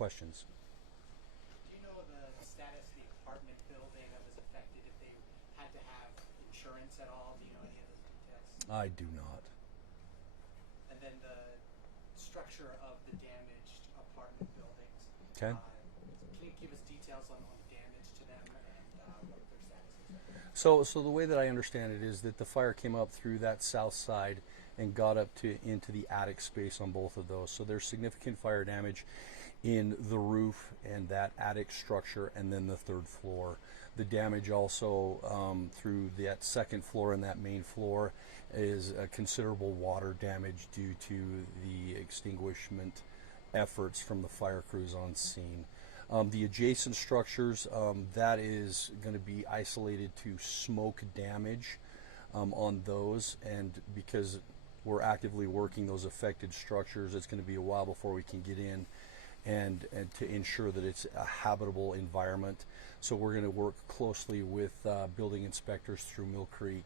questions. Do you know the status of the apartment building that was affected, if they had to have insurance at all? Do you know any of those details? I do not. And then the structure of the damaged apartment buildings. Okay. Can you give us details on the damage to them and what their status is? So the way that I understand it is that the fire came up through that south side and got up into the attic space on both of those. So there's significant fire damage in the roof and that attic structure, and then the third floor. The damage also through that second floor and that main floor is a considerable water damage due to the extinguishment efforts from the fire crews on scene. The adjacent structures, that is going to be isolated to smoke damage on those, and because we're actively working those affected structures, it's going to be a while before we can get in and to ensure that it's a habitable environment. So we're going to work closely with building inspectors through Mill Creek,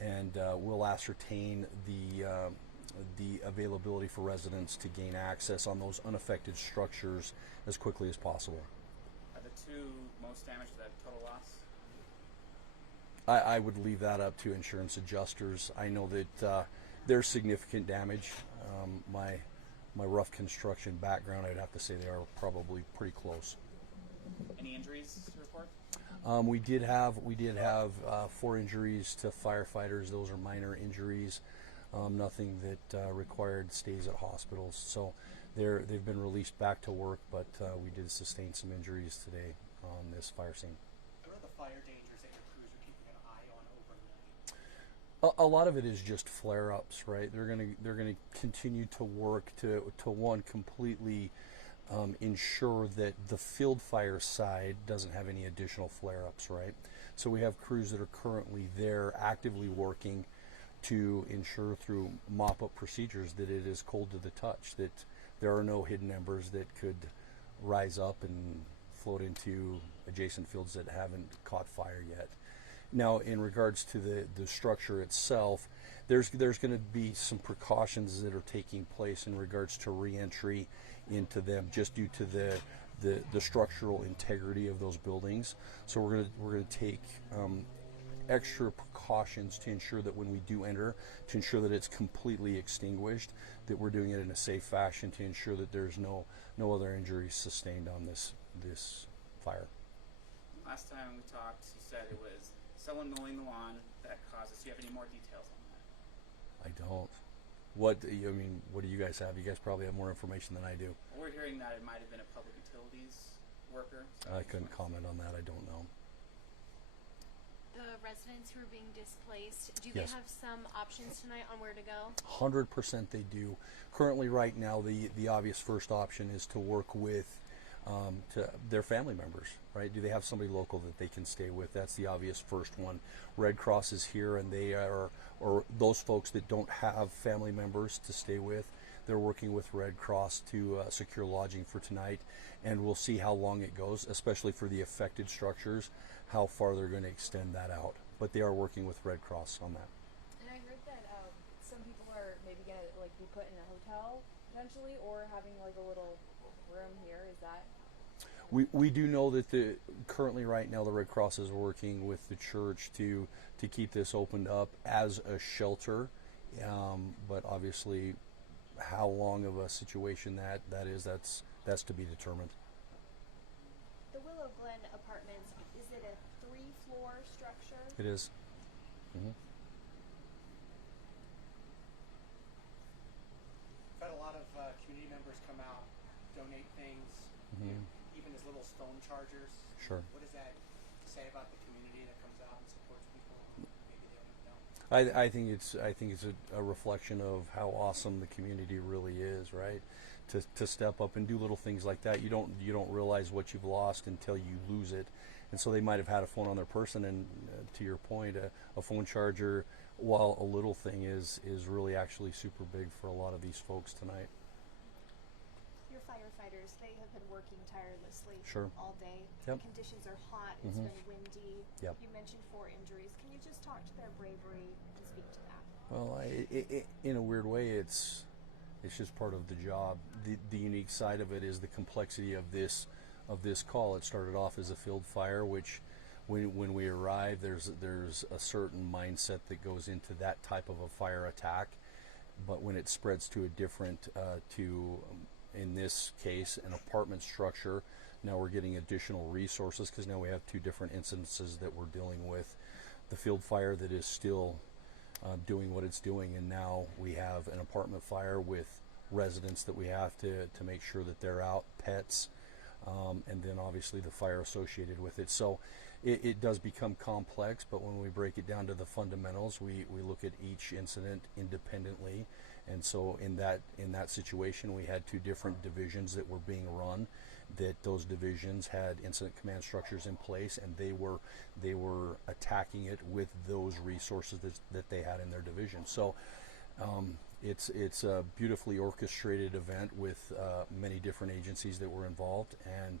and we'll ascertain the availability for residents to gain access on those unaffected structures as quickly as possible. Are the two most damaged, that total loss? I would leave that up to insurance adjusters. I know that there's significant damage. My rough construction background, I'd have to say they are probably pretty close. Any injuries to report? We did have 4 injuries to firefighters. Those are minor injuries. Nothing that required stays at hospitals. So they've been released back to work, but we did sustain some injuries today on this fire scene. What are the fire dangers that your crews are keeping an eye on overnight? A lot of it is just flare-ups, right? They're gonna continue to work to one, completely ensure that the field fire side doesn't have any additional flare-ups, right? So we have crews that are currently there actively working to ensure through mop-up procedures that it is cold to the touch, that there are no hidden embers that could rise up and float into adjacent fields that haven't caught fire yet. Now, in regards to the structure itself, there's going to be some precautions that are taking place in regards to re-entry into them, just due to the structural integrity of those buildings. So we're going to take extra precautions to ensure that when we do enter, to ensure that it's completely extinguished, that we're doing it in a safe fashion to ensure that there's no other injuries sustained on this fire. Last time we talked, you said it was someone mowing the lawn that caused this. Do you have any more details on that? I don't. What do you guys have? You guys probably have more information than I do. Well, we're hearing that it might have been a public utilities worker. I couldn't comment on that. I don't know. The residents who are being displaced, do Yes. they have some options tonight on where to go? 100% they do. Currently, right now, the obvious first option is to work with to their family members, right? Do they have somebody local that they can stay with? That's the obvious first one. Red Cross is here, and they are, or those folks that don't have family members to stay with, they're working with Red Cross to secure lodging for tonight, and we'll see how long it goes, especially for the affected structures, how far they're going to extend that out. But they are working with Red Cross on that. And I heard that some people are maybe gonna be put in a hotel potentially, or having a little room here. Is that? We do know that currently right now the Red Cross is working with the church to keep this opened up as a shelter, but obviously how long of a situation that is, that's to be determined. The Willow Apartments, is it a 3-floor structure? It is. Mm-hmm. We've had a lot of community members come out, donate things, Mm-hmm. even as little stone chargers. Sure. What does that say about the community that comes out and supports people who maybe they don't even know? I think it's a reflection of how awesome the community really is, right? To step up and do little things like that. You don't realize what you've lost until you lose it. And so they might have had a phone on their person, and to your point, a phone charger, while a little thing, is really actually super big for a lot of these folks tonight. Your firefighters, they have been working tirelessly Sure. all day. Yep. The conditions are hot, it's Mhm. been windy. Yep. You mentioned 4 injuries. Can you just talk to their bravery and speak to that? Well, in a weird way, it's It's just part of the job. The unique side of it is the complexity of this call. It started off as a field fire, which when we arrive, there's a certain mindset that goes into that type of a fire attack. But when it spreads to a different, in this case, an apartment structure, now we're getting additional resources because now we have two different incidences that we're dealing with. The field fire that is still doing what it's doing, and now we have an apartment fire with residents that we have to make sure that they're out, pets, and then obviously the fire associated with it. So it does become complex, but when we break it down to the fundamentals, we look at each incident independently. And so in that situation, we had two different divisions that were being run, that those divisions had incident command structures in place, and they were attacking it with those resources that they had in their division. So it's a beautifully orchestrated event with many different agencies that were involved, and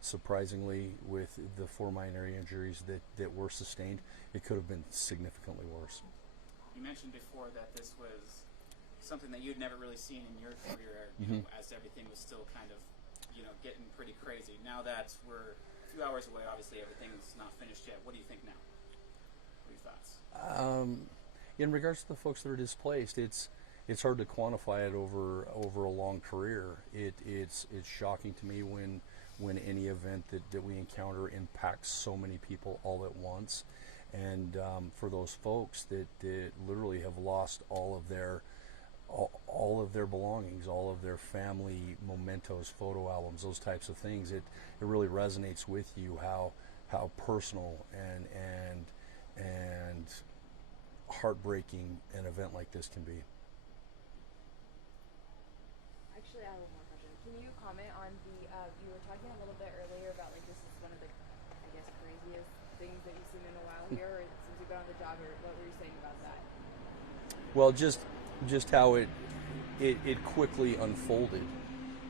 surprisingly, with the 4 minor injuries that were sustained, it could have been significantly worse. You mentioned before that this was something that you'd never really seen in your career, as everything was still kind of, getting pretty crazy. Now that we're a few hours away, obviously everything's not finished yet. What do you think now? What are your thoughts? In regards to the folks that are displaced, it's hard to quantify it over a long career. It's shocking to me when any event that we encounter impacts so many people all at once, and for those folks that literally have lost all of their belongings, all of their family mementos, photo albums, those types of things, it really resonates with you how personal and heartbreaking an event like this can be. Actually, I have one more question. Can you comment on you were talking a little bit earlier about like this is one of the, I guess, craziest things that you've seen in a while here, or since you've been on the job, or what were you saying about that? Well, just how it quickly unfolded.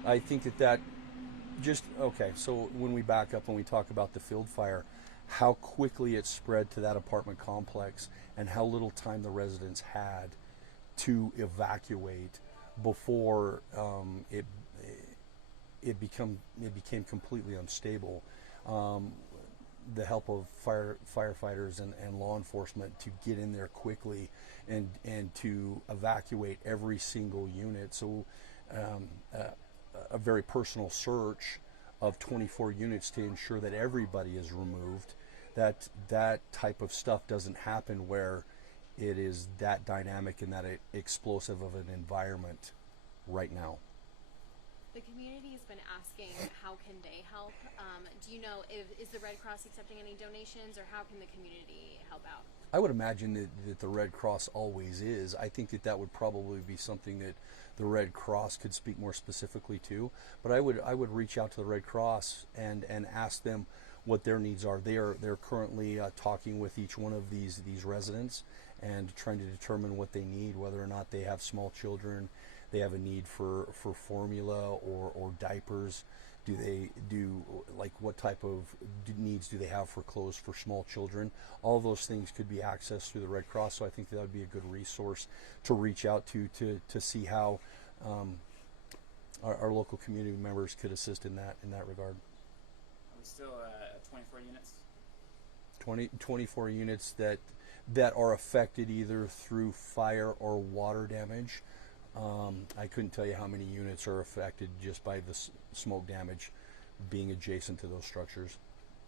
I think that okay, so when we back up and we talk about the field fire, how quickly it spread to that apartment complex and how little time the residents had to evacuate before it became completely unstable. The help of firefighters and law enforcement to get in there quickly and to evacuate every single unit. So a very personal search of 24 units to ensure that everybody is removed. That type of stuff doesn't happen where it is that dynamic and that explosive of an environment right now. The community has been asking how can they help. Do you know is the Red Cross accepting any donations, or how can the community help out? I would imagine that the Red Cross always is. I think that would probably be something that the Red Cross could speak more specifically to. But I would reach out to the Red Cross and ask them what their needs are. They're currently talking with each one of these residents and trying to determine what they need, whether or not they have small children, they have a need for formula or diapers. What type of needs do they have for clothes for small children? All those things could be accessed through the Red Cross, so I think that would be a good resource to reach out to see how our local community members could assist in that regard. Are we still at 24 units? 24 units that are affected either through fire or water damage. I couldn't tell you how many units are affected just by the smoke damage being adjacent to those structures.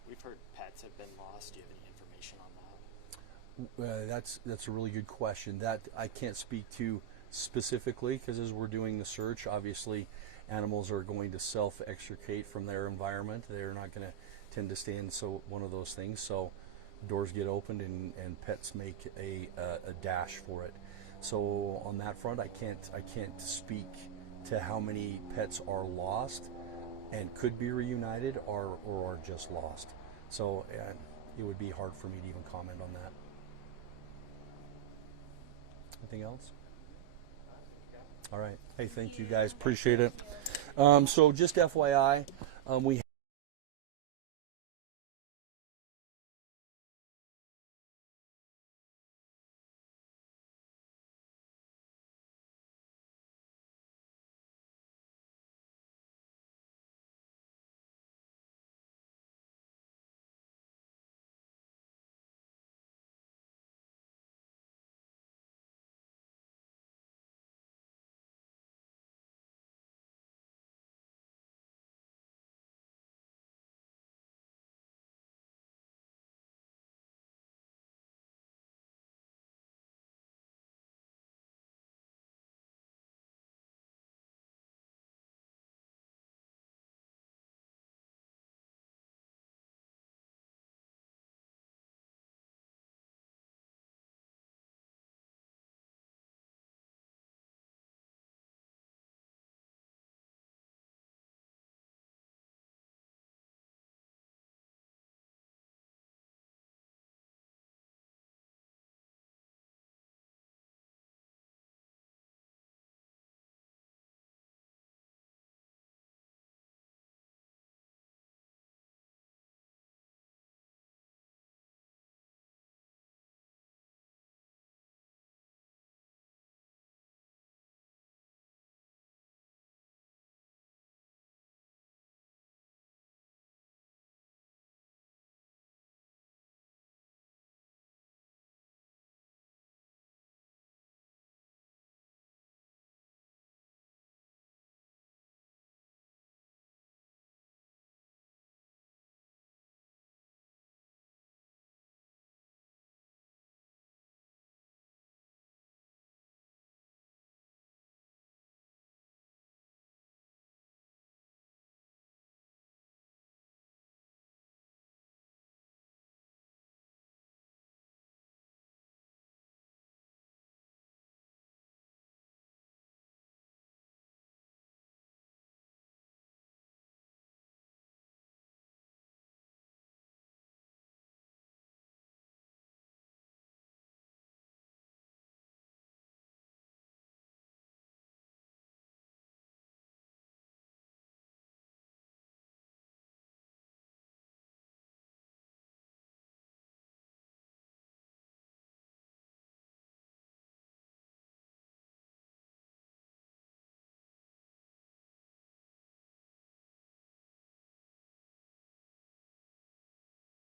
We've heard pets have been lost. Do you have any information on that? That's a really good question. That I can't speak to specifically, because as we're doing the search, obviously animals are going to self-extricate from their environment. They're not going to tend to stay in one of those things. So doors get opened and pets make a dash for it. So on that front, I can't speak to how many pets are lost and could be reunited or are just lost. So it would be hard for me to even comment on that. Anything else? All right. Hey, thank you guys. Appreciate it. So just FYI, we